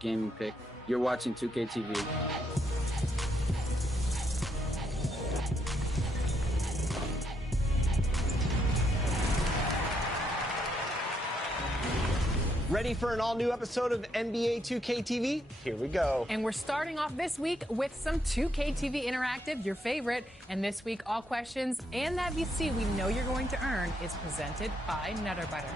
gaming pick. You're watching 2K TV. Ready for an all-new episode of NBA 2K TV? Here we go. And we're starting off this week with some 2K TV Interactive, your favorite. And this week, all questions and that VC we know you're going to earn is presented by Nutter Butter.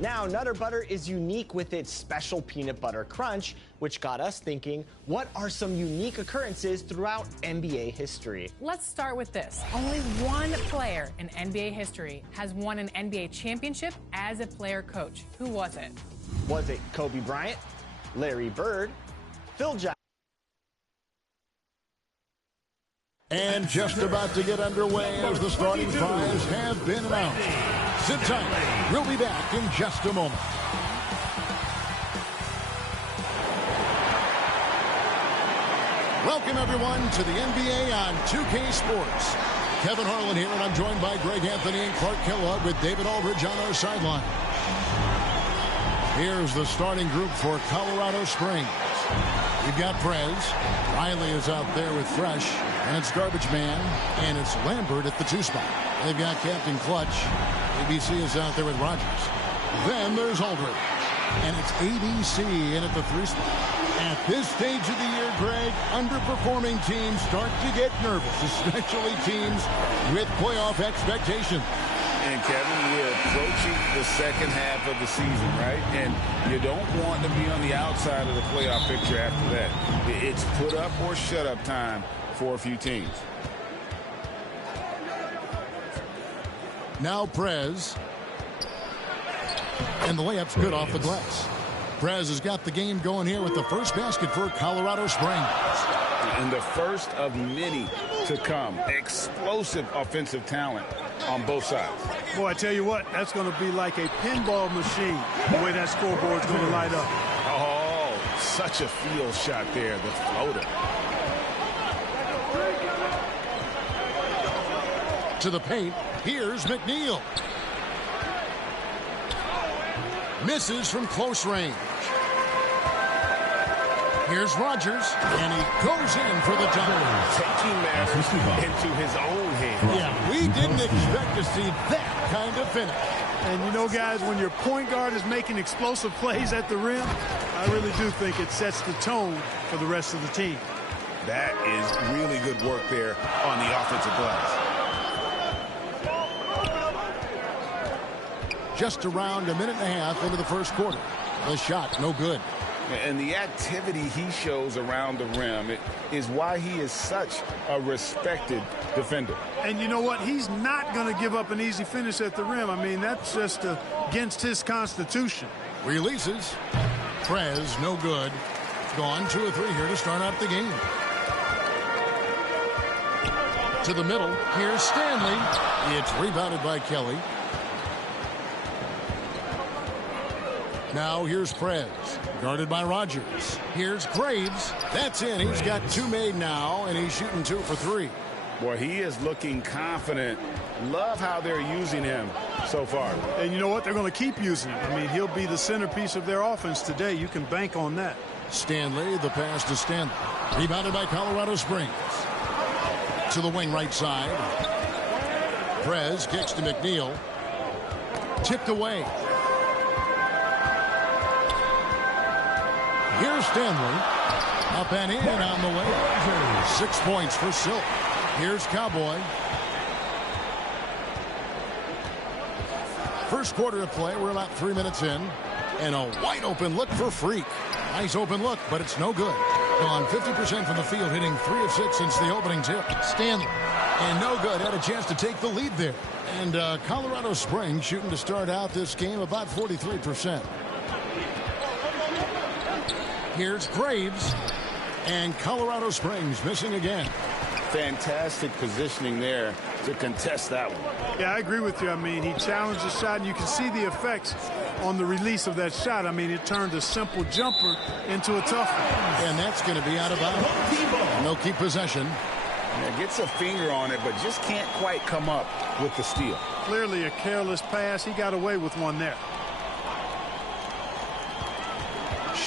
Now, Nutter Butter is unique with its special peanut butter crunch, which got us thinking, what are some unique occurrences throughout NBA history? Let's start with this. Only one player in NBA history has won an NBA championship as a player coach. Who was it? Was it Kobe Bryant, Larry Bird, Phil Jackson? And just about to get underway as the starting fives have been announced. Sit tight. We'll be back in just a moment. Welcome, everyone, to the NBA on 2K Sports. Kevin Harlan here, and I'm joined by Greg Anthony and Clark Kellogg with David Aldridge on our sideline. Here's the starting group for Colorado Springs. We've got Prez. Riley is out there with Fresh. And it's Garbage Man. And it's Lambert at the 2 spot. They've got Captain Clutch. ABC is out there with Rogers. Then there's Aldridge. And it's ABC in at the 3 spot. At this stage of the year, Greg, underperforming teams start to get nervous, especially teams with playoff expectations. And Kevin, we're approaching the second half of the season, right? And you don't want to be on the outside of the playoff picture after that. It's put up or shut up time for a few teams. Now Prez. And the layup's good off the glass. Prez has got the game going here with the first basket for Colorado Springs. And the first of many to come. Explosive offensive talent on both sides. Boy, I tell you what, that's going to be like a pinball machine, the way that scoreboard's going to light up. Oh, such a field shot there, the floater. To the paint, here's McNeil. Misses from close range. Here's Rogers, and he goes in for the dunk. Taking matters into his own hands. Yeah, we didn't expect to see that kind of finish. And you know, guys, when your point guard is making explosive plays at the rim, I really do think it sets the tone for the rest of the team. That is really good work there on the offensive glass. Just around a minute and a half into the first quarter. The shot, no good. And the activity he shows around the rim is why he is such a respected defender. And you know what? He's not going to give up an easy finish at the rim. I mean, that's just against his constitution. Releases. Prez, no good. Gone 2 of 3 here to start out the game. To the middle. Here's Stanley. It's rebounded by Kelly. Now here's Prez, guarded by Rogers. Here's Graves. That's in. He's got 2 made now, and he's shooting 2 for 3. Boy, he is looking confident. Love how they're using him so far. And you know what? They're going to keep using him. I mean, he'll be the centerpiece of their offense today. You can bank on that. Stanley, the pass to Stanley. Rebounded by Colorado Springs. To the wing right side. Prez kicks to McNeil. Tipped away. Here's Stanley. Up and in on the way. 6 points for Silk. Here's Cowboy. First quarter of play. We're about 3 minutes in. And a wide open look for Freak. Nice open look, but it's no good. Gone 50% from the field, hitting 3 of 6 since the opening tip. Stanley. And no good. Had a chance to take the lead there. And Colorado Springs shooting to start out this game about 43%. Here's Graves, and Colorado Springs missing again. Fantastic positioning there to contest that one. Yeah, I agree with you. I mean, he challenged the shot, and you can see the effects on the release of that shot. I mean, it turned a simple jumper into a tough one. And that's going to be out of bounds. No keep possession. Yeah, gets a finger on it, but just can't quite come up with the steal. Clearly a careless pass. He got away with one there.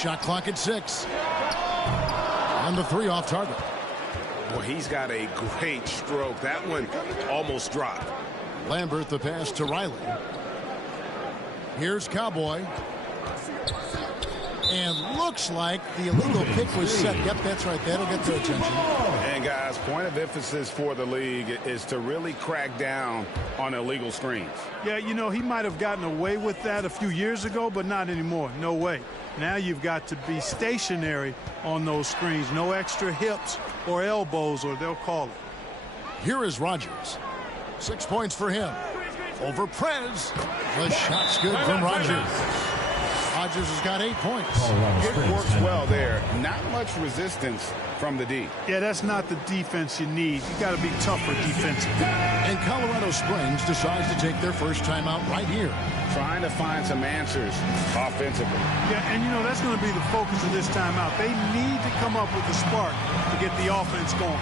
Shot clock at 6. And the 3 off target. Boy, he's got a great stroke. That one almost dropped. Lambert the pass to Riley. Here's Cowboy. And looks like the illegal pick was set. Yep, that's right. That'll get their attention. And guys, point of emphasis for the league is to really crack down on illegal screens. Yeah, you know, he might have gotten away with that a few years ago, but not anymore. No way. Now you've got to be stationary on those screens. No extra hips or elbows, or they'll call it. Here is Rogers. 6 points for him. Over Prez. The shot's good from Rogers. Rogers has got 8 points. It works well there. Not much resistance from the D. Yeah, that's not the defense you need. You got to be tougher defensive. And Colorado Springs decides to take their first timeout right here. Trying to find some answers offensively. Yeah, and you know, that's going to be the focus of this timeout. They need to come up with a spark to get the offense going.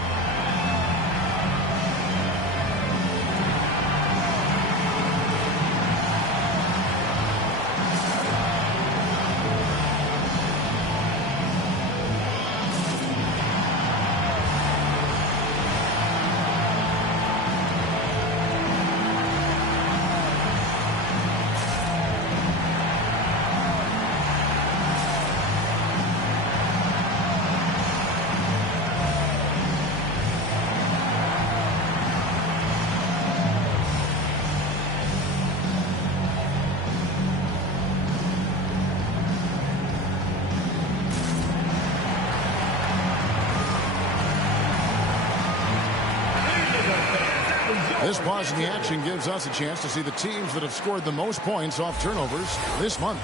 This pause in the action gives us a chance to see the teams that have scored the most points off turnovers this month.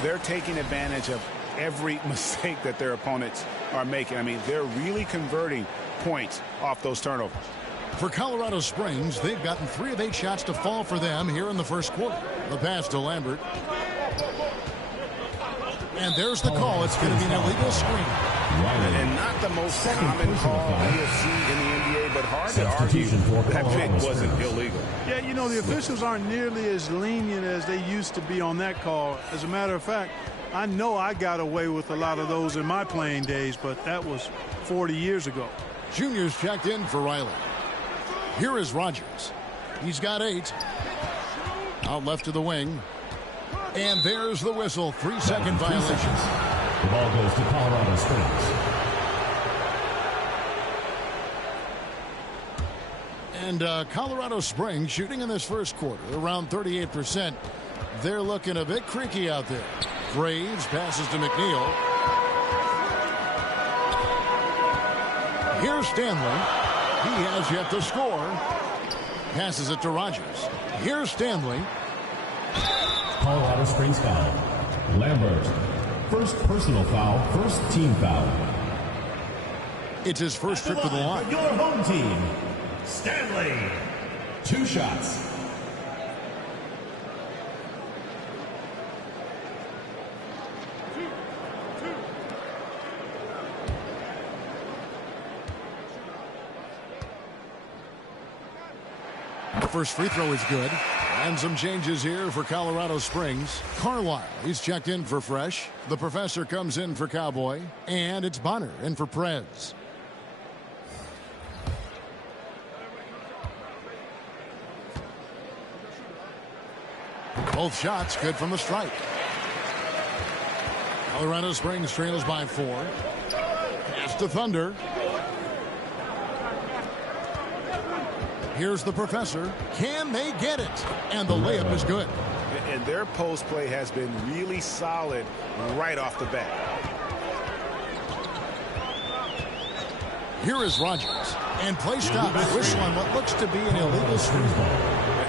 They're taking advantage of every mistake that their opponents are making. I mean, they're really converting points off those turnovers. For Colorado Springs, they've gotten 3 of 8 shots to fall for them here in the first quarter. The pass to Lambert. And there's the call. It's going to be an illegal screen. And not the most common call you'll see in the NBA, but hard to argue that pick wasn't illegal. Yeah, you know, the officials aren't nearly as lenient as they used to be on that call. As a matter of fact, I know I got away with a lot of those in my playing days, but that was 40 years ago. Junior's checked in for Riley. Here is Rogers. He's got 8. Out left to the wing. And there's the whistle. 3-second violation. The ball goes to Colorado Springs. And Colorado Springs shooting in this first quarter around 38%. They're looking a bit creaky out there. Graves passes to McNeil. Here's Stanley. He has yet to score. Passes it to Rogers. Here's Stanley. Colorado Springs foul. Lambert. First personal foul, first team foul. It's his first trip to the line. Your home team, Stanley. 2 shots. The first free throw is good. And some changes here for Colorado Springs. Carlisle, he's checked in for Fresh. The professor comes in for Cowboy. And it's Bonner in for Prez. Both shots good from the strike. Colorado Springs trails by 4. Pass to Thunder. Here's the professor. Can they get it? And the layup is good. And their post play has been really solid right off the bat. Here is Rogers. And play stops. Whistle on what looks to be an illegal screen.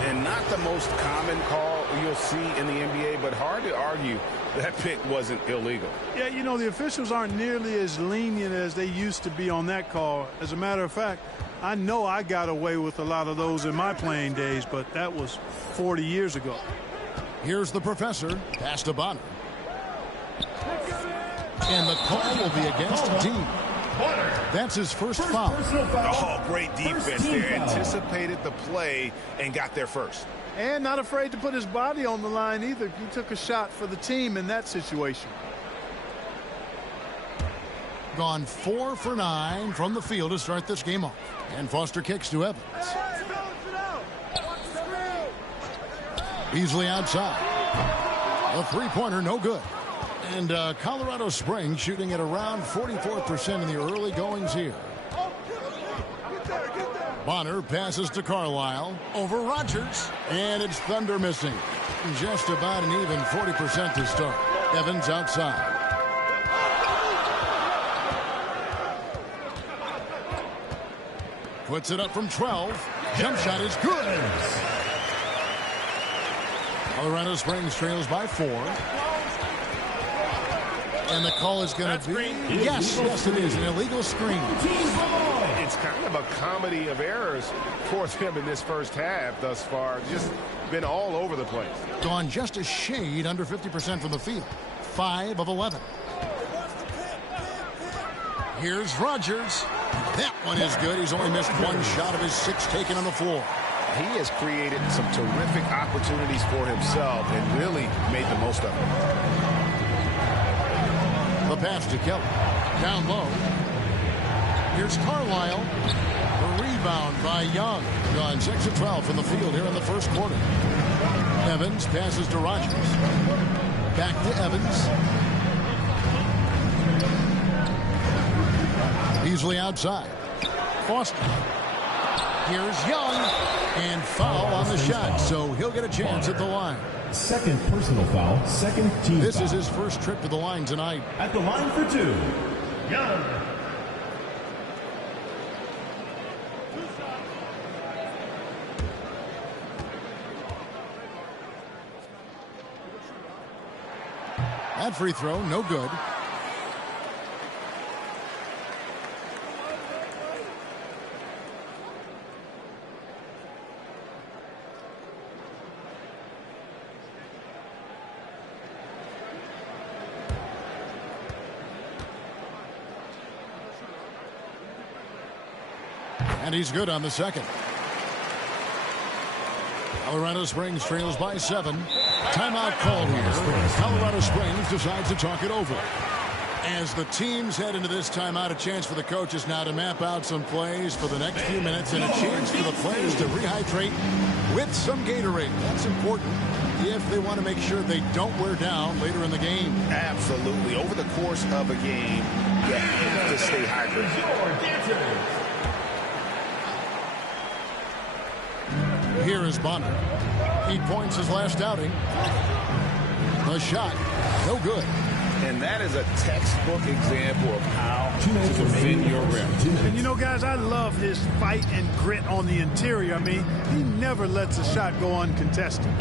And not the most common call you'll see in the NBA, but hard to argue that pick wasn't illegal. Yeah, you know, the officials aren't nearly as lenient as they used to be on that call. As a matter of fact, I know I got away with a lot of those in my playing days, but that was 40 years ago. Here's the professor. Pass to Bonner. And the call will be against D. That's his first foul. Oh, great defense there. Anticipated the play and got there first. And not afraid to put his body on the line either. He took a shot for the team in that situation. Gone 4 for 9 from the field to start this game off. And Foster kicks to Evans. Beasley outside. A three-pointer, no good. And Colorado Springs shooting at around 44% in the early goings here. Bonner passes to Carlisle over Rogers. And it's Thunder missing. Just about an even 40% to start. Evans outside. Puts it up from 12. Jump shot is good. Colorado Springs trails by 4. And the call is going to be... Yes, it is. An illegal screen. It's kind of a comedy of errors for them in this first half thus far. Just been all over the place. Gone just a shade under 50% from the field. 5 of 11. Here's Rogers. That one is good. He's only missed 1 shot of his 6 taken on the floor. He has created some terrific opportunities for himself and really made the most of it. The pass to Kelly. Down low. Here's Carlisle. The rebound by Young. Gone 6 of 12 from the field here in the first quarter. Evans passes to Rogers. Back to Evans. Beasley outside. Foster. Here's Young. And foul on the shot, so he'll get a chance at the line. Second personal foul, second team This foul. is his first trip to the line tonight. At the line for 2, Young. That free throw, no good. And he's good on the second. Colorado Springs trails by 7. Timeout called here. Colorado Springs decides to talk it over. As the teams head into this timeout, a chance for the coaches now to map out some plays for the next few minutes and a chance for the players to rehydrate with some Gatorade. That's important if they want to make sure they don't wear down later in the game. Absolutely. Over the course of a game, you have to stay hydrated. Here is Bonner. 8 points his last outing. The shot, no good. And that is a textbook example of how to defend your rim. And you know, guys, I love his fight and grit on the interior. I mean, he never lets a shot go uncontested.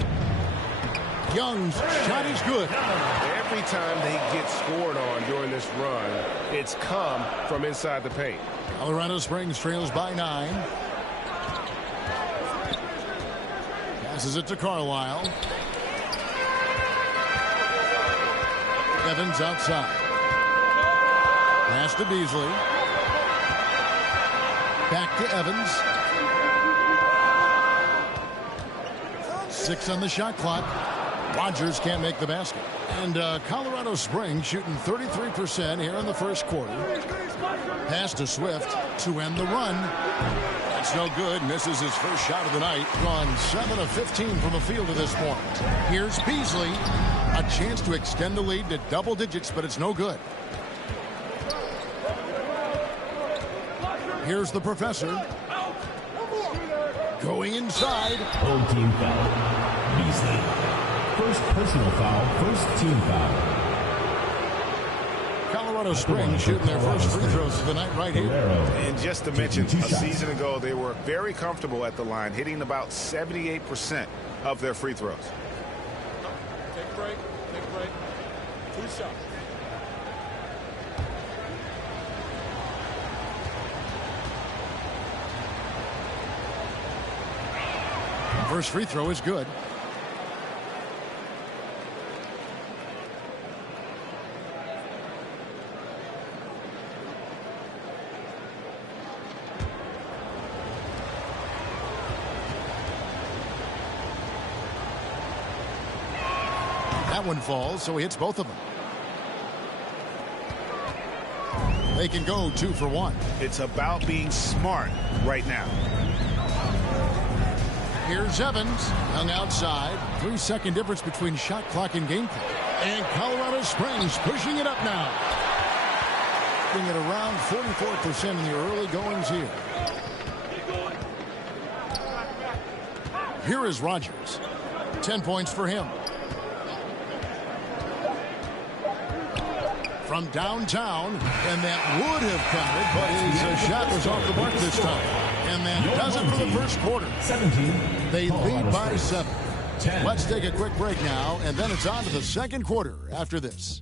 Young's shot is good. Every time they get scored on during this run, it's come from inside the paint. Colorado Springs trails by 9. Passes it to Carlisle. Evans outside. Pass to Beasley. Back to Evans. 6 on the shot clock. Rogers can't make the basket. And Colorado Springs shooting 33% here in the first quarter. Pass to Swift to end the run. That's no good. Misses his first shot of the night. Gone 7 of 15 from the field at this point. Here's Beasley. A chance to extend the lead to double digits, but it's no good. Here's the professor. Going inside. Old team foul. Beasley. First personal foul, first team foul. Colorado Springs shooting their first free throws of the night right here. And just to mention, a season ago, they were very comfortable at the line, hitting about 78% of their free throws. Take a break. 2 shots. First free throw is good. That one falls, so he hits both of them. They can go 2 for 1. It's about being smart right now. Here's Evans, hung outside. 3-second difference between shot clock and game clock. And Colorado Springs pushing it up now. Being at around 44% in the early goings here. Here is Rogers. 10 points for him. From downtown, and that would have counted, but his shot was off the mark this time. And that does it for the first quarter. 17. They lead by 7. 10. Let's take a quick break now, and then it's on to the second quarter after this.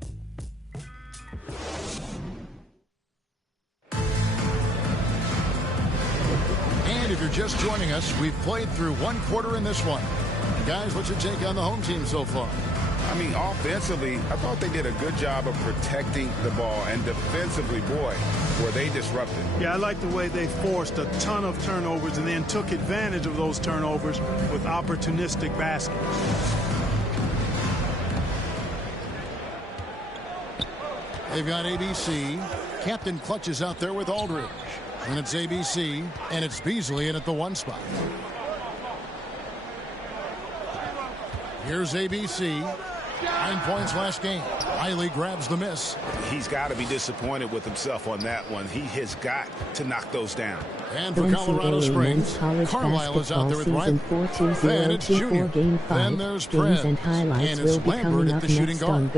And if you're just joining us, we've played through one quarter in this one. Guys, what's your take on the home team so far? I mean, offensively, I thought they did a good job of protecting the ball. And defensively, boy, were they disrupted. Yeah, I like the way they forced a ton of turnovers and then took advantage of those turnovers with opportunistic baskets. They've got ABC. Captain Clutch is out there with Aldridge. And it's ABC, and it's Beasley in at the 1 spot. Here's ABC. 9 points last game. Riley grabs the miss. He's got to be disappointed with himself on that one. He has got to knock those down. And for Colorado Springs, Carlisle is out there with Riley. Then it's Junior. Then there's Prez. And it's Lambert at the shooting guard.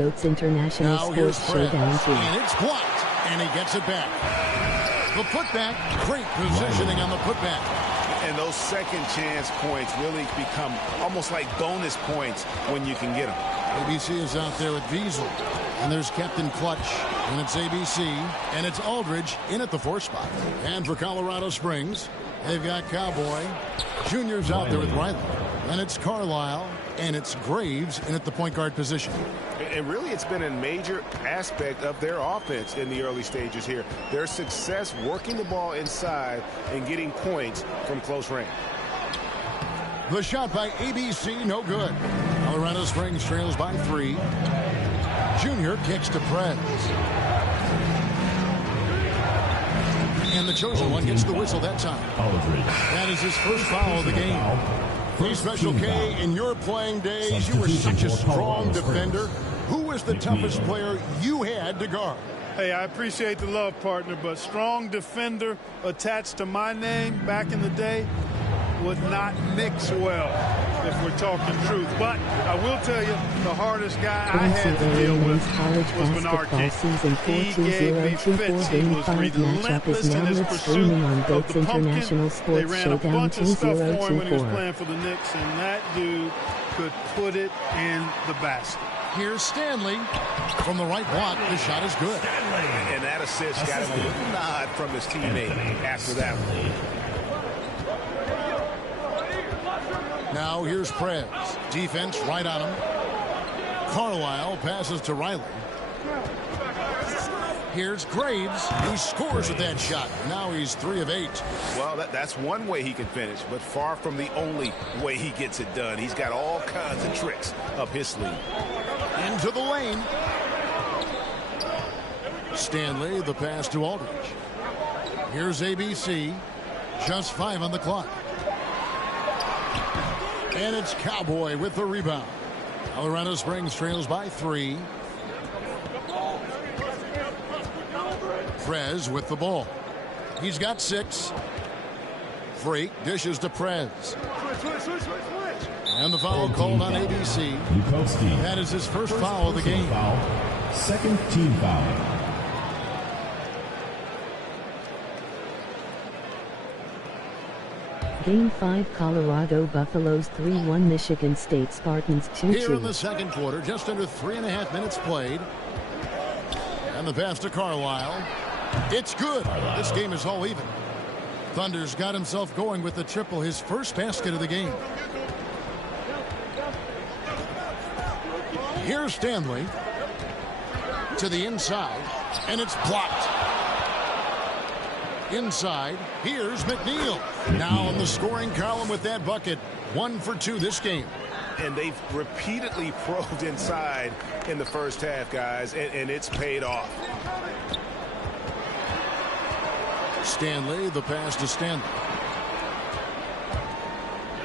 Now here's Prez. And it's blocked. And he gets it back. The putback. Great positioning on the putback. And those second chance points really become almost like bonus points when you can get them. ABC is out there with Beasley. And there's Captain Clutch. And it's ABC. And it's Aldridge in at the 4 spot. And for Colorado Springs, they've got Cowboy. Junior's out there with Riley. And it's Carlisle. And it's Graves in at the point guard position. And really, it's been a major aspect of their offense in the early stages here. Their success working the ball inside and getting points from close range. The shot by ABC, no good. Colorado Springs trails by 3. Junior kicks to Prez. And the chosen one gets the whistle that time. That is his first foul of the game. Hey, Special K, in your playing days, you were such a strong defender. Who was the toughest player you had to guard? Hey, I appreciate the love, partner, but strong defender attached to my name back in the day would not mix well, if we're talking truth. But I will tell you, the hardest guy I had to deal with was Bernard King. He gave me fits. He was relentless in his pursuit of the pumpkin. They ran a bunch of stuff for him when he was playing for the Knicks, and that dude could put it in the basket. Here's Stanley from the right block. The shot is good. And that assist got him a little nod from his teammate after that one. Now here's Prez. Defense right on him. Carlisle passes to Riley. Here's Graves. He scores with that shot. Now he's 3 of 8. Well, that's one way he can finish, but far from the only way he gets it done. He's got all kinds of tricks up his sleeve. Into the lane. Stanley, the pass to Aldridge. Here's ABC. Just 5 on the clock. And it's Cowboy with the rebound. Colorado Springs trails by 3. Prez with the ball. He's got 6. Freak dishes to Prez. And the foul called on ABC. That is his first foul of the game. Second team foul. Game 5 Colorado Buffaloes 3-1 Michigan State Spartans 2-2. Here in the second quarter, just under 3.5 minutes played. And the pass to Carlisle. It's good. This game is all even. Thunder's got himself going with the triple, his first basket of the game. Here's Stanley to the inside, and it's blocked. Inside, here's McNeil. Now in the scoring column with that bucket. 1 for 2 this game. And they've repeatedly probed inside in the first half, guys, and it's paid off. Stanley, the pass to Stanley.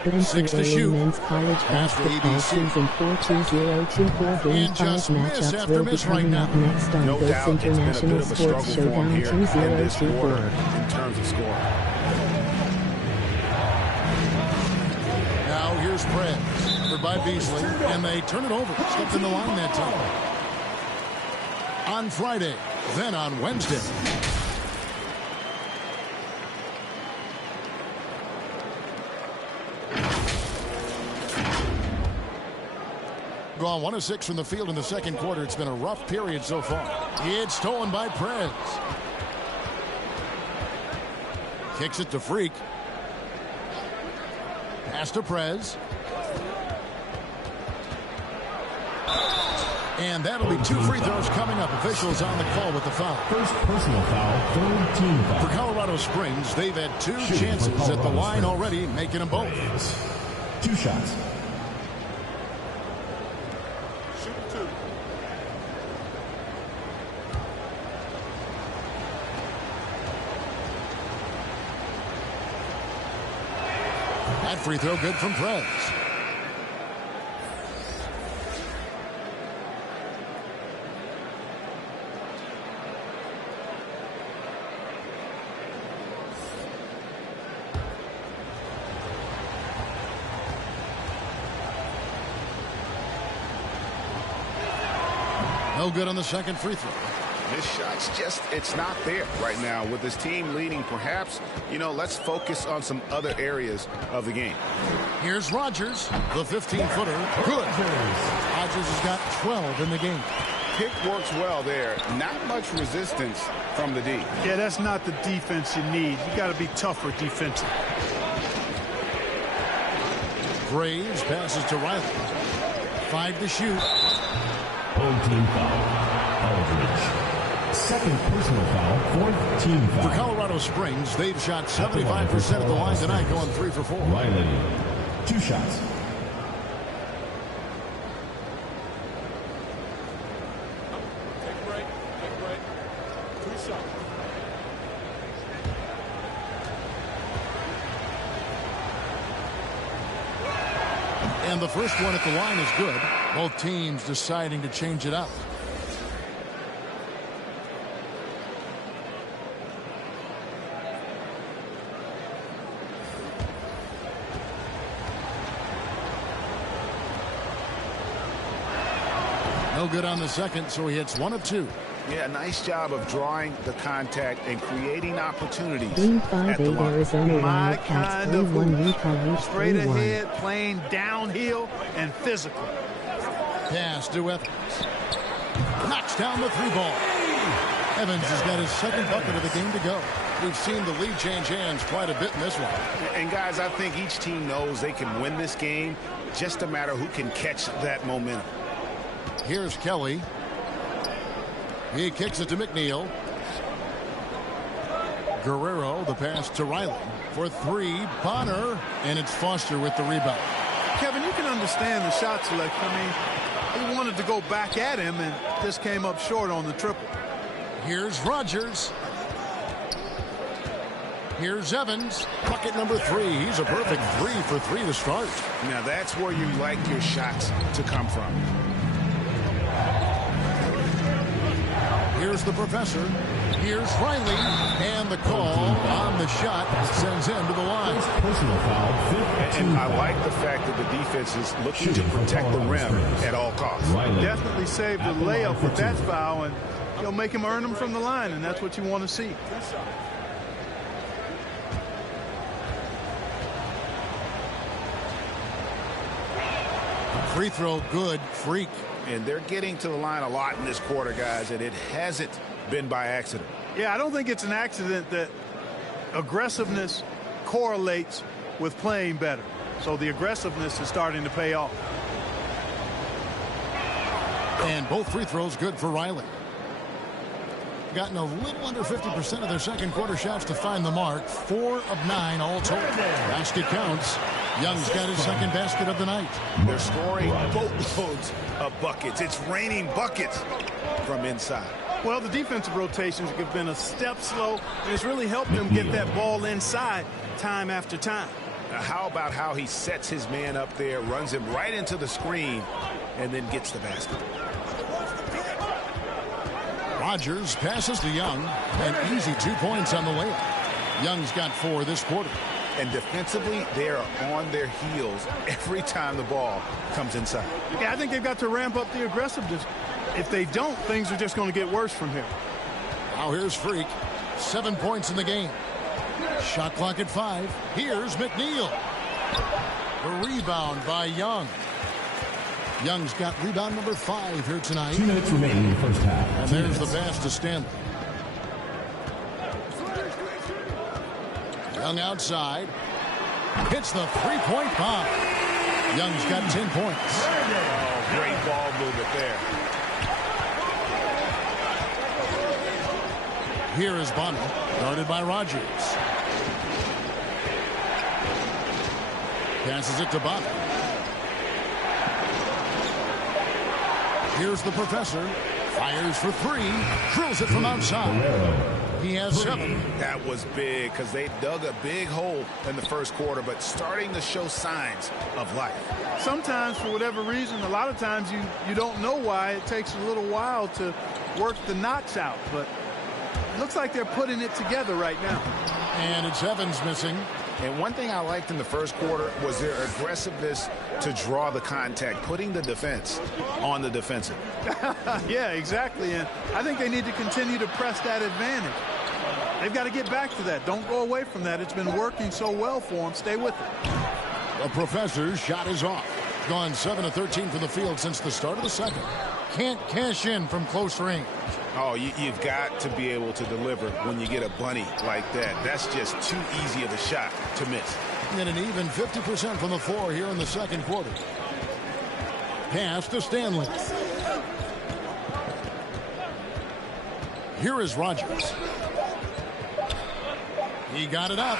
The NCAA Men's College Basketball Season 4-2-0-2-4 Game 5 matchups will be coming up next on this International Sports Showdown 2024. In terms of scoring. Now here's Prez, covered by Beasley, and they turn it over. Stepped in the line that time. On Friday, then on Wednesday. Gone 1 of 6 from the field in the second quarter. It's been a rough period so far. It's stolen by Prez. Kicks it to Freak. Pass to Prez. And that'll be 2 free throws coming up. Officials on the call with the foul. First personal foul, third team foul. For Colorado Springs, they've had 2 chances at the line already, making them both. 2 shots. That free throw good from Prez. No good on the second free throw. This shot's just, it's not there right now. With this team leading, perhaps, let's focus on some other areas of the game. Here's Rogers, the 15-footer. Good. Rogers has got 12 in the game. Pick works well there. Not much resistance from the D. Yeah, that's not the defense you need. You got to be tougher defensive. Graves passes to Riley. 5 to shoot. Third team foul, Aldridge. Second personal foul, fourth team foul. For Colorado Springs, they've shot 75% of the line tonight, going 3 for 4. Riley, 2 shots. Take a break. 2 shots. And the first one at the line is good. Both teams deciding to change it up. No good on the second, so he hits 1 of 2. Yeah, nice job of drawing the contact and creating opportunities. Game 5-8 Arizona Wildcats 3-1 Utah Utes 3-1. Straight ahead, playing downhill and physical. Pass to Evans. Knocks down the 3 ball. Evans has got his second bucket of the game to go. We've seen the lead change hands quite a bit in this one. And guys, I think each team knows they can win this game. Just a matter who can catch that momentum. Here's Kelly. He kicks it to McNeil. Guerrero, the pass to Riley. For 3, Bonner, and it's Foster with the rebound. Kevin, you can understand the shot selection. I mean, he wanted to go back at him and just came up short on the triple. Here's Rogers. Here's Evans. Bucket number 3. He's a perfect 3 for 3 to start. Now that's where you like your shots to come from. Here's the professor. Here's Riley. And the call on the shot sends him to the line. Personal foul, fifth team And I foul. like the fact that the defense is looking to protect the rim at all costs. Riley. Definitely saved the layup with that foul, and make him earn them from the line, and that's what you want to see. 2 shots. Free throw good. Freak. And they're getting to the line a lot in this quarter, guys, and it hasn't been by accident. Yeah, I don't think it's an accident that aggressiveness correlates with playing better. So the aggressiveness is starting to pay off. And both free throws good for Riley. Gotten a little under 50% of their second quarter shots to find the mark. 4 of 9 all told. Basket counts. Young's got his second basket of the night. They're scoring boatloads of buckets. It's raining buckets from inside. Well, the defensive rotations have been a step slow, and it's really helped them get that ball inside time after time. Now, how about how he sets his man up there, runs him right into the screen, and then gets the basket? Rogers passes to Young. An easy 2 points on the layup. Young's got 4 this quarter. And defensively, they are on their heels every time the ball comes inside. Yeah, I think they've got to ramp up the aggressiveness. If they don't, things are just going to get worse from here. Now here's Freak. 7 points in the game. Shot clock at 5. Here's McNeil. The rebound by Young. Young's got rebound number 5 here tonight. 2 minutes remaining in the first half. And there's the pass to Stanley. Young outside. Hits the three-point bomb. Young's got 10 points. Oh, great ball movement there. Here is Bonner, guarded by Rogers. Passes it to Bonner. Here's the professor. Fires for 3. Drills it from outside. He has 7. That was big because they dug a big hole in the first quarter, but starting to show signs of life. Sometimes, for whatever reason, a lot of times you don't know why. It takes a little while to work the knots out, but it looks like they're putting it together right now. And it's Evans missing. And one thing I liked in the first quarter was their aggressiveness to draw the contact, putting the defense on the defensive. Yeah, exactly. And I think they need to continue to press that advantage. They've got to get back to that. Don't go away from that. It's been working so well for them. Stay with it. The professor's shot is off. Gone 7 of 13 from the field since the start of the second. Can't cash in from close range. Oh, you've got to be able to deliver when you get a bunny like that. That's just too easy of a shot to miss. And an even 50% from the floor here in the second quarter. Pass to Stanley. Here is Rogers. He got it up.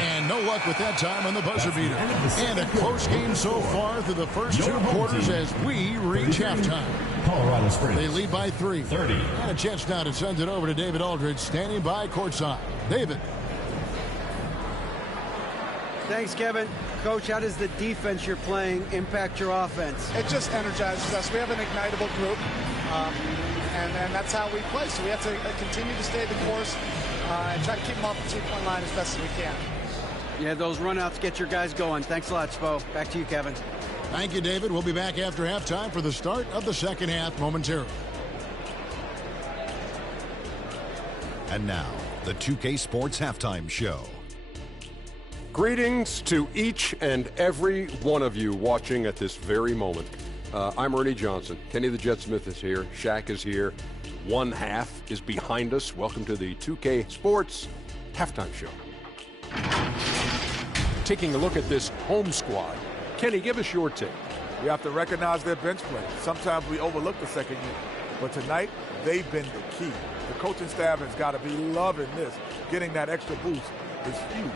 And no luck with that time on the buzzer beater. And a close game so far through the first 2 quarters as we reach halftime. Colorado Springs. They lead by 3. 30. And a chance now to send it over to David Aldridge, standing by courtside. David. Thanks, Kevin. Coach, how does the defense you're playing impact your offense? It just energizes us. We have an ignitable group, and that's how we play. So we have to continue to stay the course and try to keep them off the 2-point line as best as we can. Yeah, those runouts get your guys going. Thanks a lot, Spo. Back to you, Kevin. Thank you, David. We'll be back after halftime for the start of the second half momentarily. And now, the 2K Sports Halftime Show. Greetings to each and every one of you watching at this very moment. I'm Ernie Johnson. Kenny the Jet Smith is here. Shaq is here. One half is behind us. Welcome to the 2K Sports Halftime Show. Taking a look at this home squad. Kenny, give us your take. We have to recognize their bench play. Sometimes we overlook the second unit. But tonight, they've been the key. The coaching staff has got to be loving this. Getting that extra boost is huge.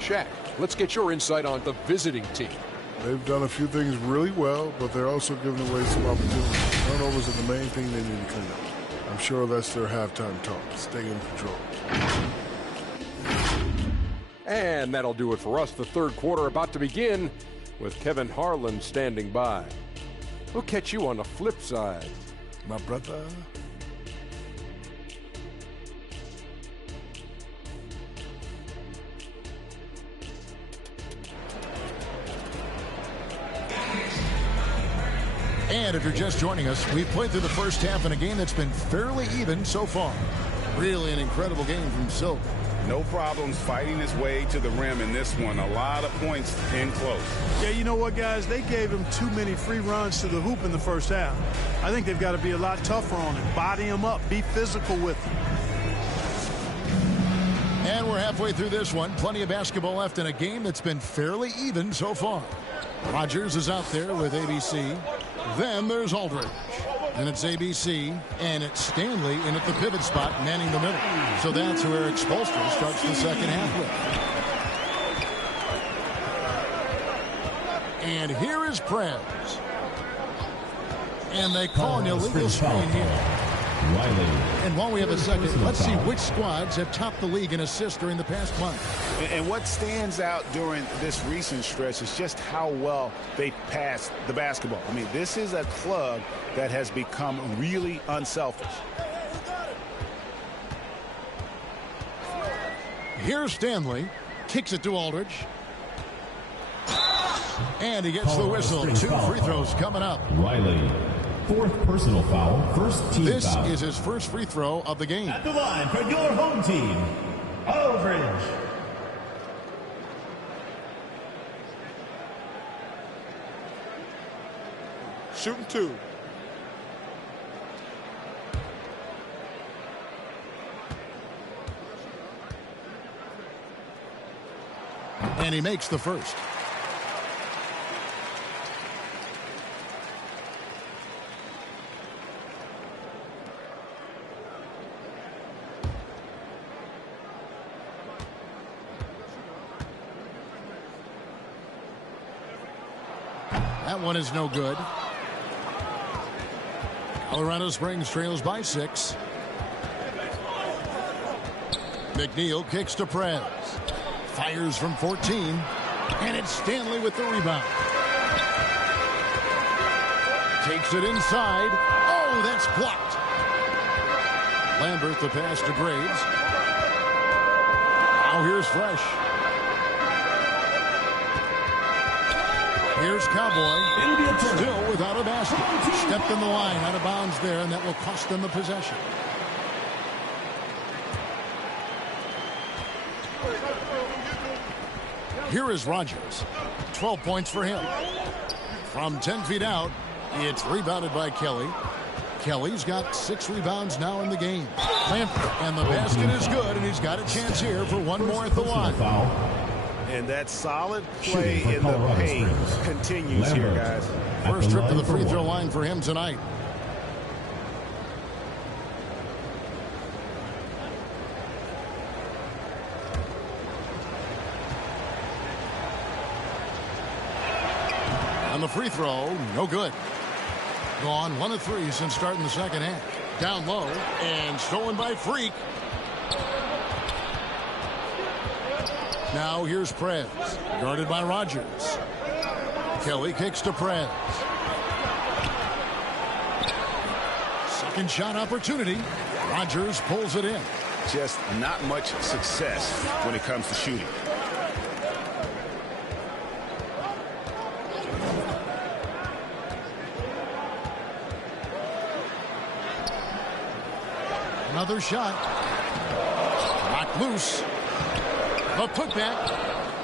Shaq, let's get your insight on the visiting team. They've done a few things really well, but they're also giving away some opportunities. Turnovers are the main thing they need to clean up. I'm sure that's their halftime talk. Stay in control. And that'll do it for us. The third quarter about to begin with Kevin Harlan standing by. We'll catch you on the flip side, my brother. And if you're just joining us, we've played through the first half in a game that's been fairly even so far. Really an incredible game from Silk. No problems fighting his way to the rim in this one. A lot of points in close. Yeah, you know what, guys? They gave him too many free runs to the hoop in the first half. I think they've got to be a lot tougher on him. Body him up. Be physical with him. And we're halfway through this one. Plenty of basketball left in a game that's been fairly even so far. Rogers is out there with ABC. Then there's Aldridge. And it's ABC, and it's Stanley in at the pivot spot, manning the middle. So that's where Eric Spoelstra starts the second half with. And here is Prez. And they call an illegal screen here. Riley. And while we have a second, let's see which squads have topped the league in assists during the past month. And what stands out during this recent stretch is just how well they passed the basketball. I mean, this is a club that has become really unselfish. Here's Stanley. Kicks it to Aldridge. And he gets the whistle. 2 free throws coming up. Riley. 4th personal foul. First team this foul. This is his first free throw of the game. At the line for your home team, Aldridge. Shooting 2. And he makes the first. That one is no good. Colorado Springs trails by 6. McNeil kicks to Prez. Fires from 14. And it's Stanley with the rebound. Takes it inside. Oh, that's blocked. Lambert the pass to Graves. Now here's Fresh. Here's Cowboy. Still without a basket. Stepped in the line out of bounds there, and that will cost them the possession. Here is Rogers. 12 points for him. From 10 feet out, it's rebounded by Kelly. Kelly's got 6 rebounds now in the game. Lambert, and the basket is good, and he's got a chance here for one more at the line. And that solid play in the paint continues here, guys. First trip to the free throw line for him tonight. On the free throw, no good. Gone 1 of 3 since starting the second half. Down low and stolen by Freak. Now here's Prez, guarded by Rogers. Kelly kicks to Prez. Second shot opportunity. Rogers pulls it in. Just not much success when it comes to shooting. Another shot. Knocked loose. A putback.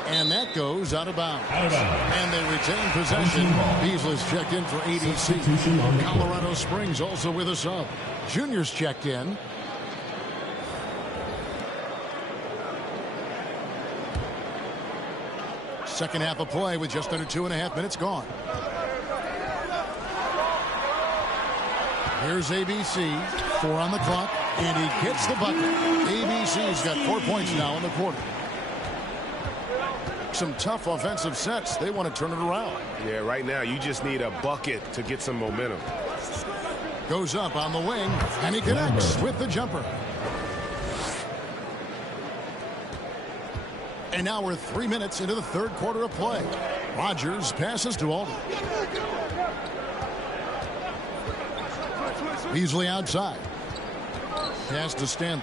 And that goes out of bounds. And they retain possession. Beasley's checked in for ADC. Colorado Springs also with a sub. Junior's checked in. Second half of play with just under 2.5 minutes gone. Here's ABC. 4 on the clock. And he gets the bucket. ABC's got 4 points now in the quarter. Some tough offensive sets. They want to turn it around. Yeah, right now you just need a bucket to get some momentum. Goes up on the wing, and he connects with the jumper. And now we're 3 minutes into the third quarter of play. Rogers passes to Aldridge. Beasley outside. Pass to Stanley.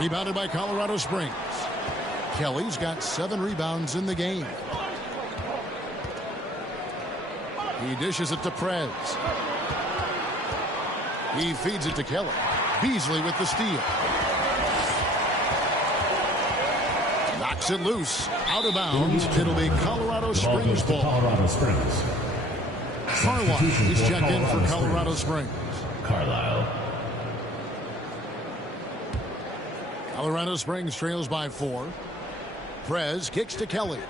Rebounded by Colorado Springs. Kelly's got 7 rebounds in the game. He dishes it to Prez. He feeds it to Kelly. Beasley with the steal. Knocks it loose. Out of bounds. It'll be Colorado Springs ball. Colorado Springs. Carlisle is checked in for Colorado Springs. Carlisle. Colorado Springs trails by 4. Prez kicks to Kelly.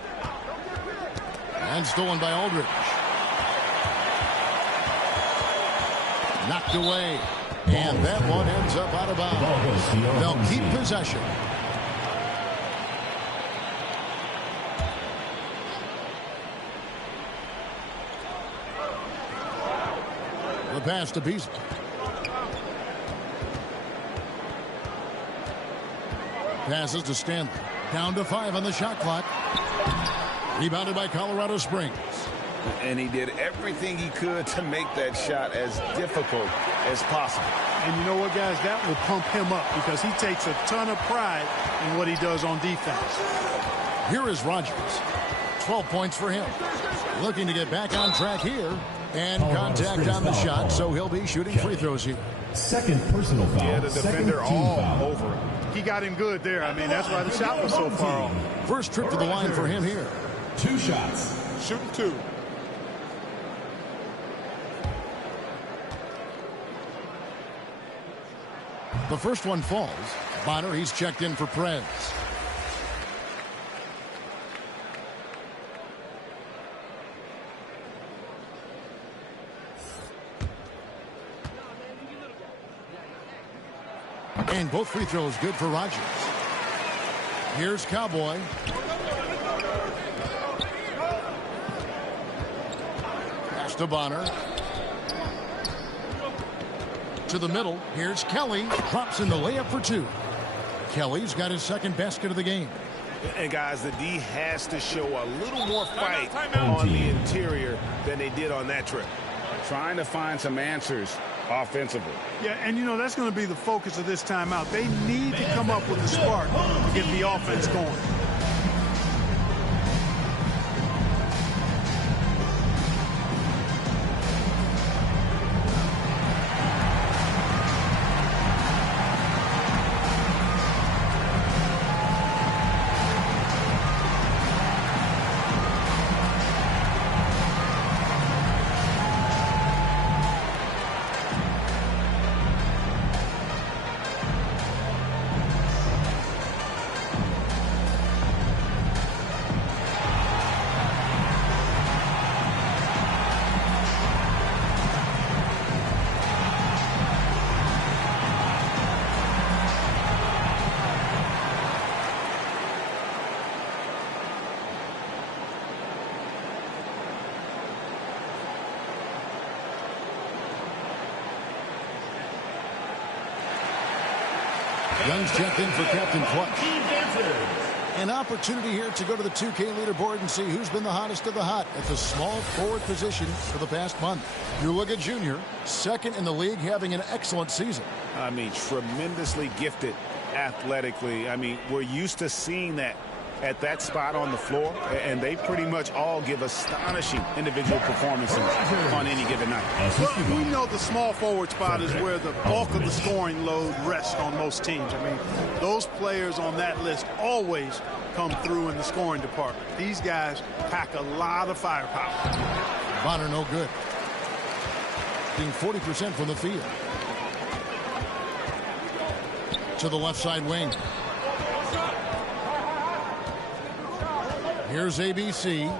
And stolen by Aldridge. Knocked away. And that one ends up out of bounds. They'll keep possession. pass to Beasley. Passes to Stanley. Down to 5 on the shot clock. Rebounded by Colorado Springs. And he did everything he could to make that shot as difficult as possible. And you know what, guys? That will pump him up because he takes a ton of pride in what he does on defense. Here is Rogers. 12 points for him. Looking to get back on track here. And contact on the shot, so he'll be shooting free throws here. Second personal foul. Yeah, the defender all over him. He got him good there. I mean, that's why the shot was so far off. First trip to the line for him here. 2 shots. Shooting 2. The first one falls. Bonner, he's checked in for Prez. And both free throws good for Rogers. Here's Cowboy. Pass to Bonner. To the middle. Here's Kelly. Drops in the layup for 2. Kelly's got his second basket of the game. And guys, the D has to show a little more fight on the interior than they did on that trip. Trying to find some answers offensively. Yeah, and you know, that's going to be the focus of this timeout. They need to come up with a spark to get the offense going. Young's checked in for Captain Clutch. An opportunity here to go to the 2K leaderboard and see who's been the hottest of the hot at the small forward position for the past month. You look at Junior, second in the league, having an excellent season. I mean, tremendously gifted athletically. I mean, we're used to seeing that at that spot on the floor, and they pretty much all give astonishing individual performances on any given night. Well, we know the small forward spot is where the bulk of the scoring load rests on most teams. I mean, those players on that list always come through in the scoring department. These guys pack a lot of firepower. Bonner no good. Being 40% from the field. To the left side wing. Here's ABC.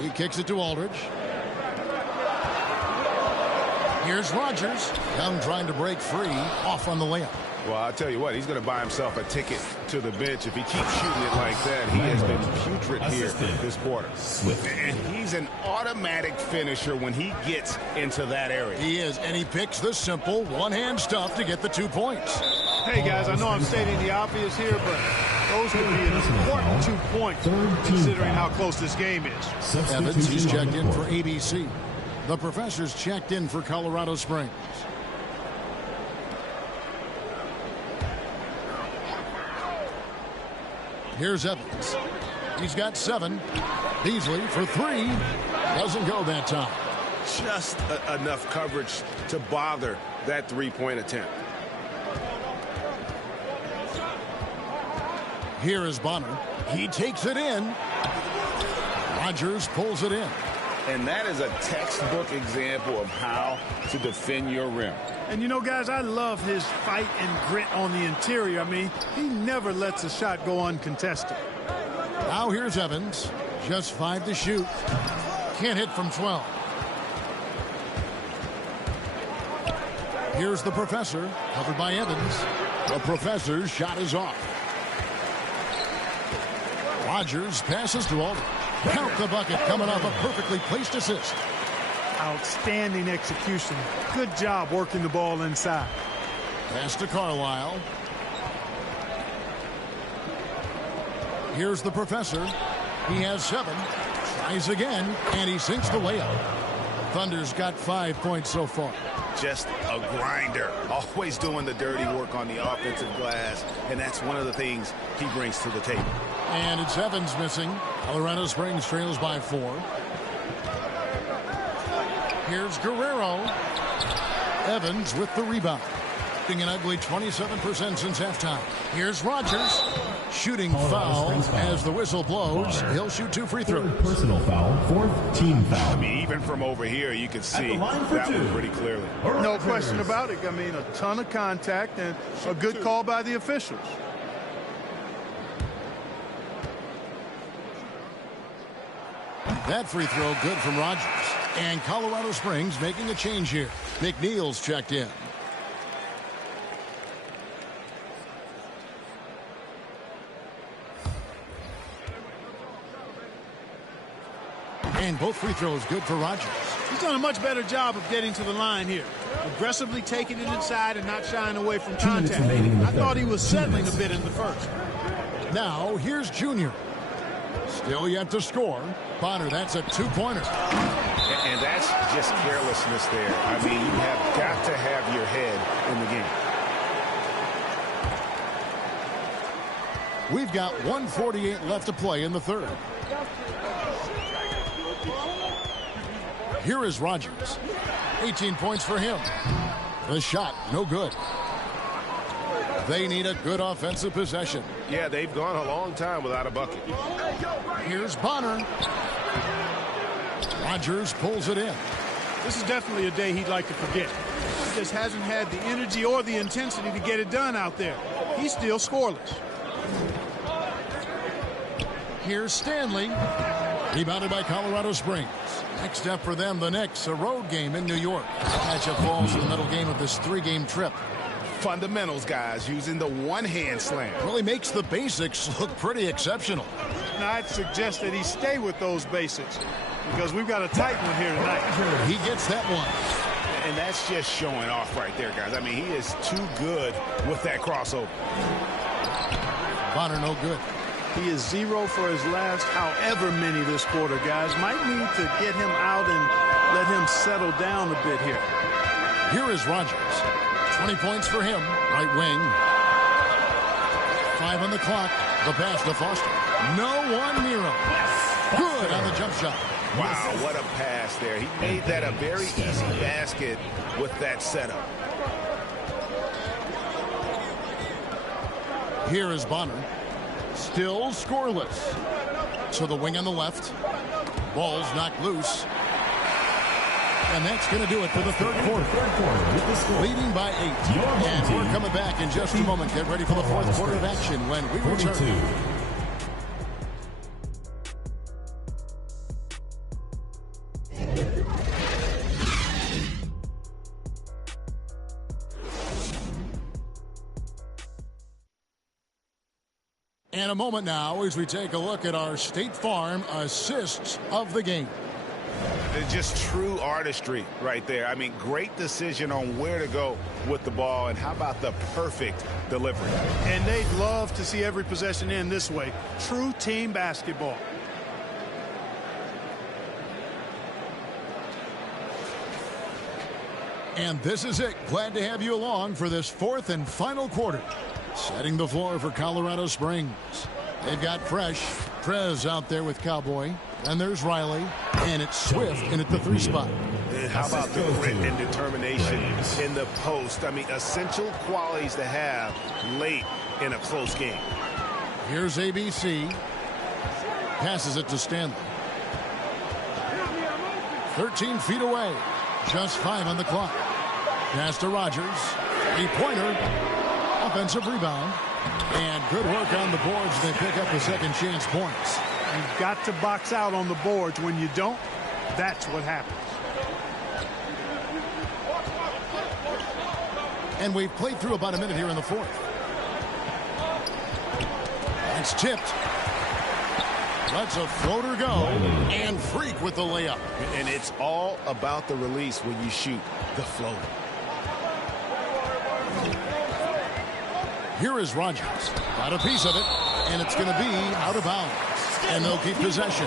He kicks it to Aldridge. Here's Rogers. Young trying to break free. Off on the layup. Well, I'll tell you what, he's going to buy himself a ticket to the bench if he keeps shooting it like that. He has been putrid here this quarter. And he's an automatic finisher when he gets into that area. He is, and he picks the simple one-hand stuff to get the 2 points. Hey, guys, I know I'm stating the obvious here, but those could be an important 2 points considering how close this game is. Evans, he's checked in for ABC. The Professor's checked in for Colorado Springs. Here's Evans. He's got 7. Beasley for 3. Doesn't go that time. Just enough coverage to bother that three-point attempt. Here is Bonner. He takes it in. Rogers pulls it in. And that is a textbook example of how to defend your rim. And you know, guys, I love his fight and grit on the interior. I mean, he never lets a shot go uncontested. Now here's Evans. Just 5 to shoot. Can't hit from 12. Here's the Professor, covered by Evans. The Professor's shot is off. Rogers passes to Aldridge. Count the bucket coming off a perfectly placed assist. Outstanding execution. Good job working the ball inside. Pass to Carlisle. Here's the professor. He has 7. Tries again, and he sinks the layup. Thunder's got 5 points so far. Just a grinder. Always doing the dirty work on the offensive glass, and that's one of the things he brings to the table. And it's Evans missing. Colorado Springs trails by 4. Here's Guerrero. Evans with the rebound. An ugly 27% since halftime. Here's Rogers. Shooting foul as the whistle blows. He'll shoot 2 free throws. Personal foul, 4th team foul. I mean, even from over here, you can see that one pretty clearly. No question about it. I mean, a ton of contact and a good call by the officials. That free throw good from Rogers. And Colorado Springs making a change here. McNeil's checked in. And both free throws good for Rogers. He's done a much better job of getting to the line here. Aggressively taking it inside and not shying away from contact. I thought he was settling a bit in the first. Now, here's Junior. Still yet to score. Bonner, that's a 2-pointer. And that's just carelessness there. I mean, you have got to have your head in the game. We've got 1:48 left to play in the third. Here is Rogers. 18 points for him. The shot, no good. They need a good offensive possession. Yeah, they've gone a long time without a bucket. Here's Bonner. Rogers pulls it in. This is definitely a day he'd like to forget. He just hasn't had the energy or the intensity to get it done out there. He's still scoreless. Here's Stanley. Rebounded by Colorado Springs. Next step for them, the Knicks, a road game in New York. Matchup falls in the middle game of this 3-game trip. Fundamentals, guys, using the one-hand slam. Really makes the basics look pretty exceptional. Now, I'd suggest that he stay with those basics because we've got a tight one here tonight. He gets that one. And that's just showing off right there, guys. I mean, he is too good with that crossover. Bonner, no good. He is 0 for his last however many this quarter, guys. Might need to get him out and let him settle down a bit here. Here is Rogers. 20 points for him. Right wing. 5 on the clock. The pass to Foster. No one near him. Good on the jump shot. Wow, what a pass there. He made that a very easy basket with that setup. Here is Bonner. Still scoreless. To the wing on the left. Ball's knocked loose. And that's going to do it for the third quarter. Leading by 8. And we're coming back in just a moment. Get ready for the fourth quarter of action when we return. And a moment now as we take a look at our State Farm assists of the game. Just true artistry right there. I mean, great decision on where to go with the ball, and how about the perfect delivery? And they'd love to see every possession end this way. True team basketball. And this is it. Glad to have you along for this fourth and final quarter. Setting the floor for Colorado Springs. They've got Fresh. Prez out there with Cowboy. And there's Riley. And it's Swift in at the 3 spot. And how about the grit and determination in the post? I mean, essential qualities to have late in a close game. Here's ABC. Passes it to Stanley. 13 feet away. Just 5 on the clock. Pass to Rogers. 3-pointer. Offensive rebound. And good work on the boards. They pick up the second chance points. You've got to box out on the boards. When you don't, that's what happens. And we've played through about a minute here in the fourth. It's tipped. Lets a floater go and Freak with the layup. And it's all about the release when you shoot the floater. Here is Rogers. Got a piece of it, and it's going to be out of bounds. And they'll keep possession.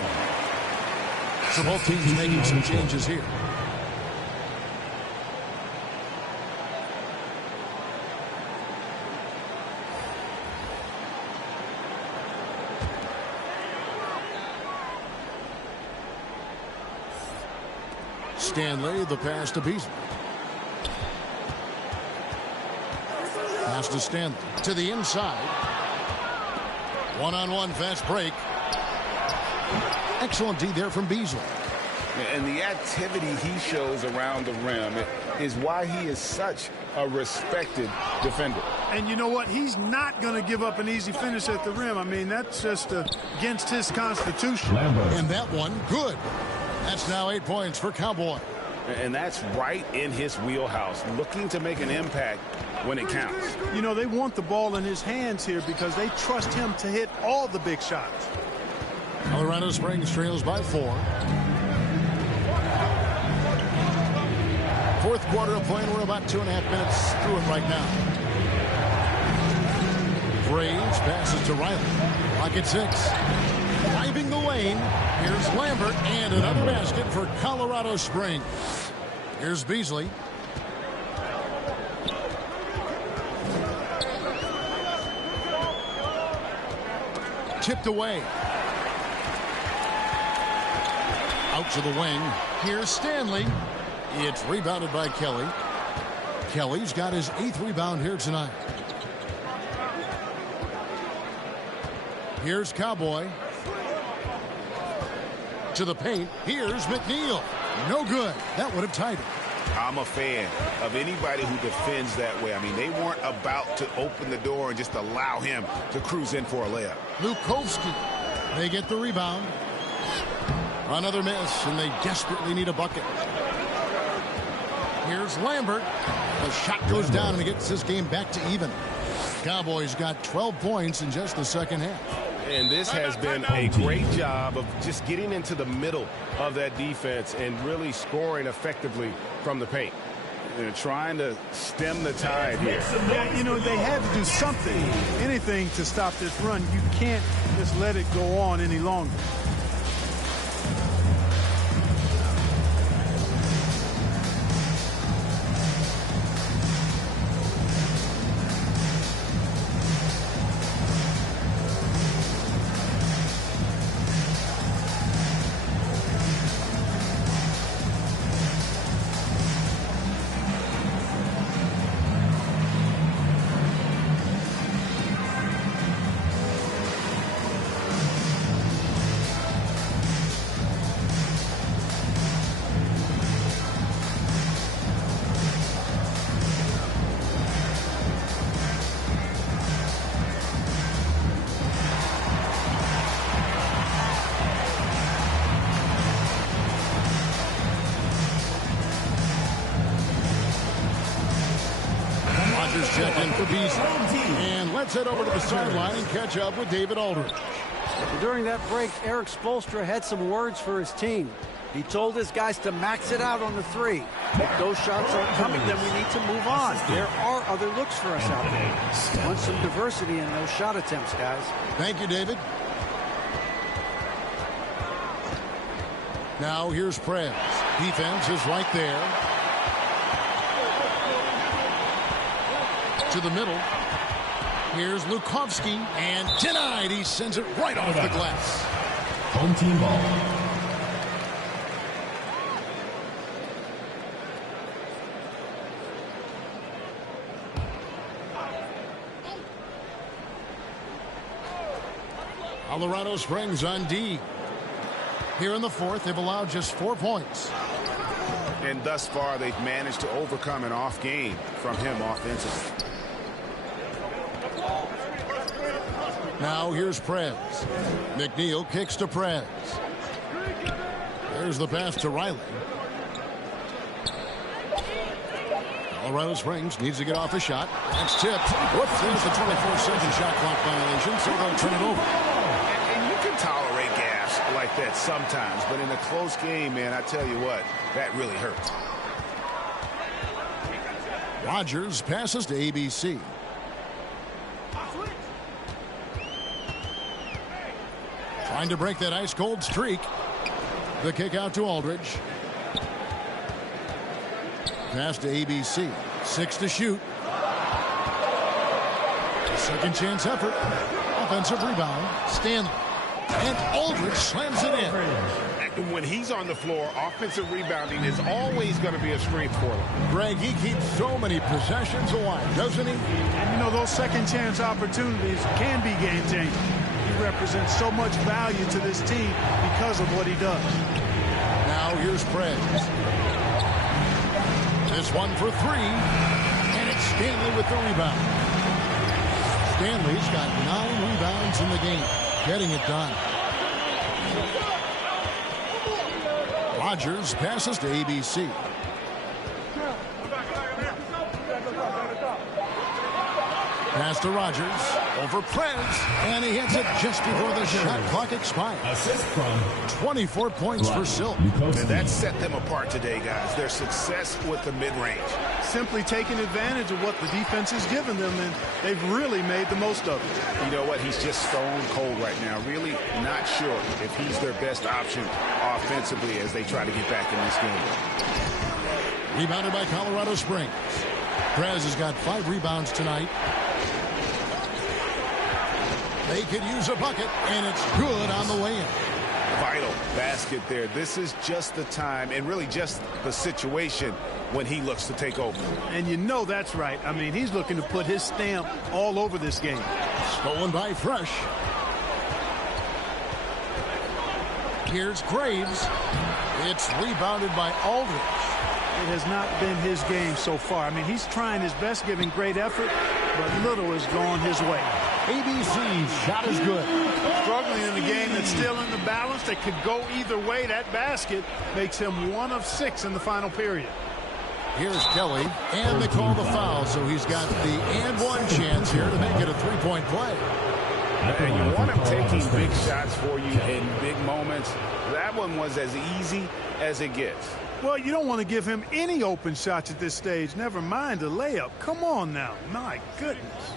So both teams making some changes here. Stanley, the pass to Beasley. Pass to Stanley. To the inside. One-on-one fast break. Excellent D there from Beasley. And the activity he shows around the rim is why he is such a respected defender. And you know what? He's not going to give up an easy finish at the rim. I mean, that's just against his constitution. And that one, good. That's now 8 points for Cowboy. And that's right in his wheelhouse, looking to make an impact when it counts. You know, they want the ball in his hands here because they trust him to hit all the big shots. Colorado Springs trails by 4. Fourth quarter of play, and we're about 2.5 minutes through it right now. Graves passes to Riley. Clock at 6. Driving the lane. Here's Lambert and another basket for Colorado Springs. Here's Beasley. Tipped away. Out to the wing. Here's Stanley. It's rebounded by Kelly. Kelly's got his 8th rebound here tonight. Here's Cowboy. To the paint. Here's McNeil. No good. That would have tied it. I'm a fan of anybody who defends that way. I mean, they weren't about to open the door and just allow him to cruise in for a layup. Lukovsky. They get the rebound. Another miss, and they desperately need a bucket. Here's Lambert. The shot goes down, and it gets this game back to even. Cowboys got 12 points in just the second half. And this has been a great job of just getting into the middle of that defense and really scoring effectively from the paint. They're trying to stem the tide here. Yeah, you know, they had to do something, anything to stop this run. You can't just let it go on any longer. Check in for Beasley. And let's head over to the sideline and catch up with David Aldridge. During that break, Eric Spoelstra had some words for his team. He told his guys to max it out on the 3. If those shots aren't coming, then we need to move on. There are other looks for us out there. Want some diversity in those shot attempts, guys. Thank you, David. Now here's Prez. Defense is right there. To the middle. Here's Lukovsky, and denied. He sends it right off the glass. Home team ball. Colorado Springs on D. Here in the fourth, they've allowed just 4 points. And thus far, they've managed to overcome an off game from him offensively. Now here's Prez. McNeil kicks to Prez. There's the pass to Riley. Colorado Springs needs to get off a shot. That's tipped. Whoops, there's the 24-second shot clock violation, so they'll turn it over. And you can tolerate gas that sometimes. But in a close game, man, I tell you what, that really hurts. Rogers passes to ABC. Trying to break that ice-cold streak. The kick out to Aldridge. Pass to ABC. 6 to shoot. Second chance effort. Offensive rebound. Stanley. And Aldridge slams it in. When he's on the floor, offensive rebounding is always going to be a strength for them. Greg, he keeps so many possessions alive, doesn't he? And, you know, those second chance opportunities can be game-changing. He represents so much value to this team because of what he does. Now here's Prez. This one for 3. And it's Stanley with the rebound. Stanley's got 9 rebounds in the game. Getting it done. Rogers passes to ABC. Pass to Rogers. Over Prez. And he hits it just before the shot clock expires. Assist from 24 points for Silk. And that set them apart today, guys. Their success with the mid-range. Simply taking advantage of what the defense has given them, and they've really made the most of it. You know what? He's just stone cold right now. Really not sure if he's their best option offensively as they try to get back in this game. Rebounded by Colorado Springs. Prez has got 5 rebounds tonight. They could use a bucket, and it's good on the way in. Vital basket there. This is just the time and really just the situation when he looks to take over. And you know that's right. I mean, he's looking to put his stamp all over this game. Stolen by Fresh. Here's Graves. It's rebounded by Aldridge. It has not been his game so far. I mean, he's trying his best, giving great effort, but little has gone his way. ABC's shot is good. Struggling in a game that's still in the balance that could go either way. That basket makes him 1 of 6 in the final period. Here's Kelly, and they call the foul, so he's got the and one chance here to make it a 3-point play. And you want him taking big shots for you in big moments. That one was as easy as it gets. Well, you don't want to give him any open shots at this stage. Never mind a layup. Come on now. My goodness.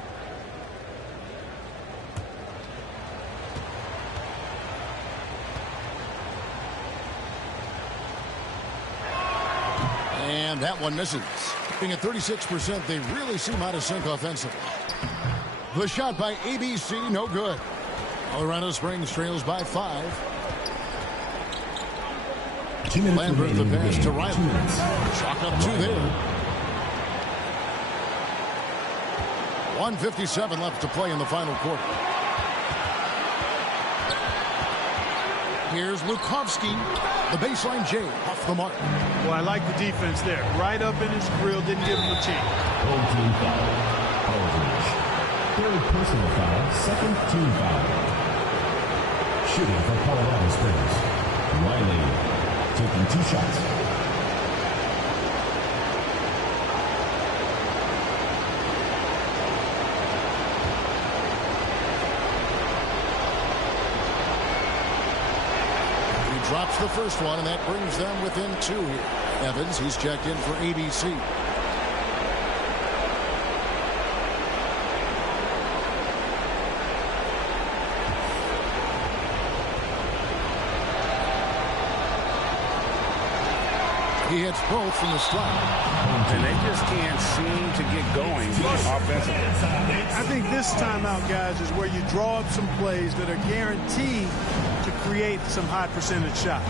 And that one misses. Being at 36%, they really seem out of sync offensively. The shot by ABC, no good. Colorado Springs trails by 5. Lambert the pass to Riley. Chalk up 2 there. 1:57 left to play in the final quarter. Here's Lukovsky. The baseline J off the mark. Well, I like the defense there. Right up in his grill, didn't give him a chance. Home team foul. Aldridge. Third personal foul, second team foul. Shooting for Colorado Springs. Riley taking 2 shots. Drops the first one, and that brings them within 2 here. Evans, he's checked in for ABC. He hits both from the slot. And they just can't seem to get going offensively. I think this timeout, guys, is where you draw up some plays that are guaranteed to create some high percentage shots.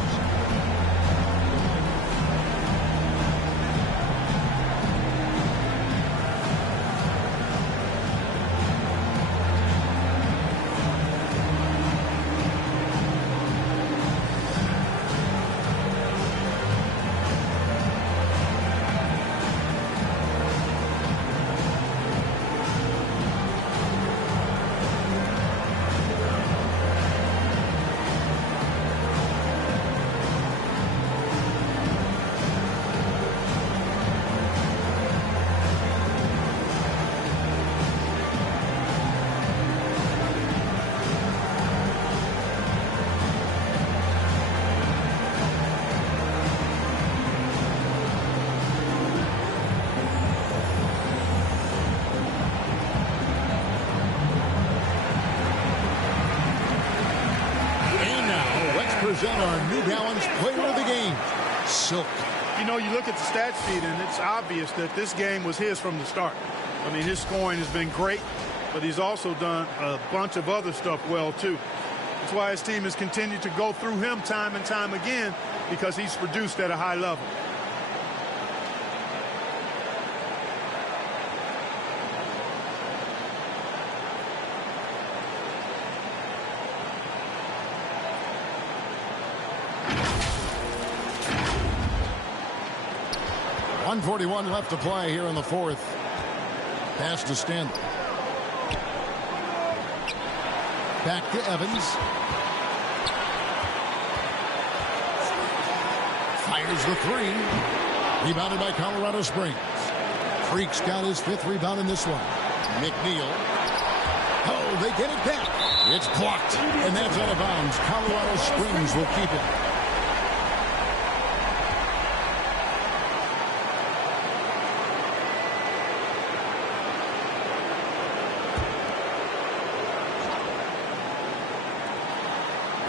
present our New Balance Player of the Game, Silk. You know, you look at the stat sheet, and it's obvious that this game was his from the start. I mean, his scoring has been great, but he's also done a bunch of other stuff well, too. That's why his team has continued to go through him time and time again, because he's produced at a high level. .141 left to play here in the fourth. Pass to Stanley. Back to Evans. Fires the three. Rebounded by Colorado Springs. Freak's got his 5th rebound in this one. McNeil. Oh, they get it back. It's blocked. And that's out of bounds. Colorado Springs will keep it.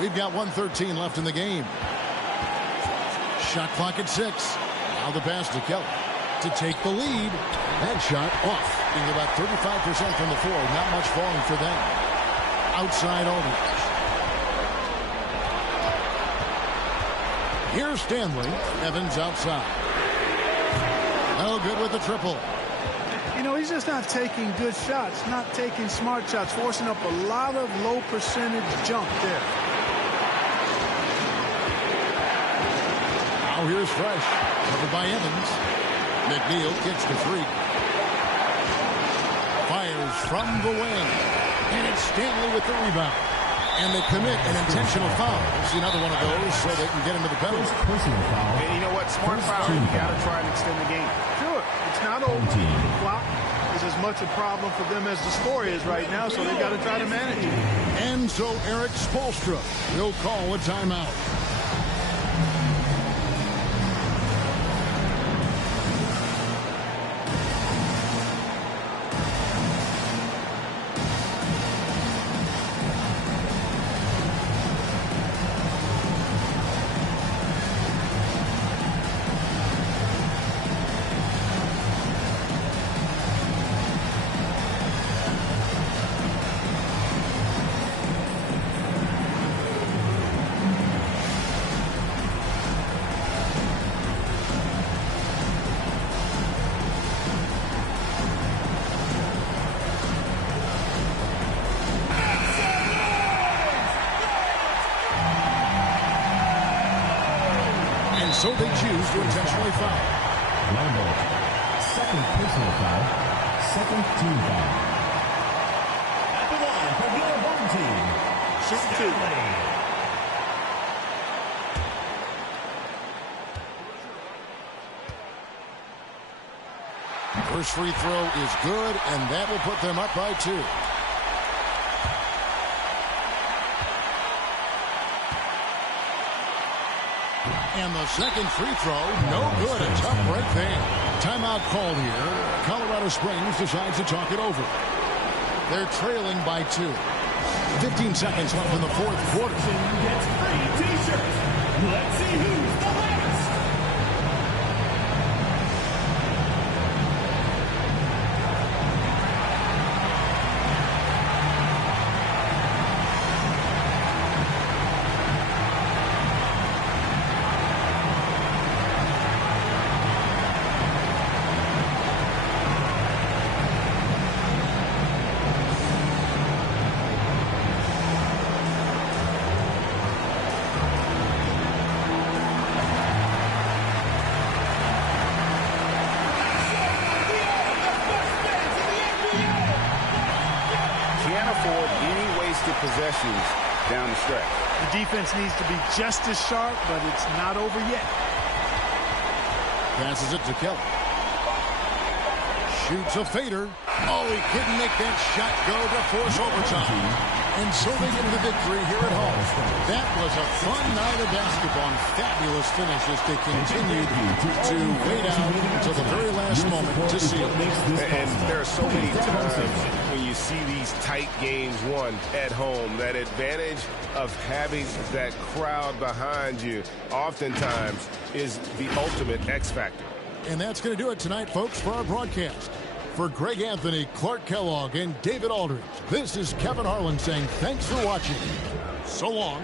We've got 1:13 left in the game. Shot clock at 6. Now the pass to Kelly to take the lead. That shot off. Being about 35% from the floor. Not much falling for them. Outside Aldridge. Here's Stanley. Evans outside. No good with the triple. You know, he's just not taking good shots, not taking smart shots, forcing up a lot of low percentage jump there. Now here's Fresh, covered by Evans. McNeil kicks to Freak. Fires from the wing. And it's Stanley with the rebound. And they commit an intentional foul. See another one of those so they can get into the penalty. And you know what? Smart foul. You got to try and extend the game. Sure. It's not over. The clock is as much a problem for them as the score is right now, so they got to try to manage it. And so Eric Spoelstra will call a timeout. So they choose to intentionally foul. Lambert, second personal foul, second team foul. At the line for your home team, Stanley. First free throw is good, and that will put them up by 2. And the second free throw, no good. A tough break there. Timeout called here. Colorado Springs decides to talk it over. They're trailing by 2. 15 seconds left in the fourth quarter. Gets free t-shirts. Let's see who's the last. Possessions down the stretch. The defense needs to be just as sharp, but it's not over yet. Passes it to Kelly. Shoots a fader. Oh, he couldn't make that shot go to force overtime. And so they get the victory here at home. That was a fun night of basketball and fabulous finish as they continued to wait out until the very last moment to seal it. And there are so many times when you see these tight games won at home, that advantage of having that crowd behind you oftentimes is the ultimate X factor. And that's going to do it tonight, folks, for our broadcast. For Greg Anthony, Clark Kellogg, and David Aldridge, this is Kevin Harlan saying thanks for watching. So long.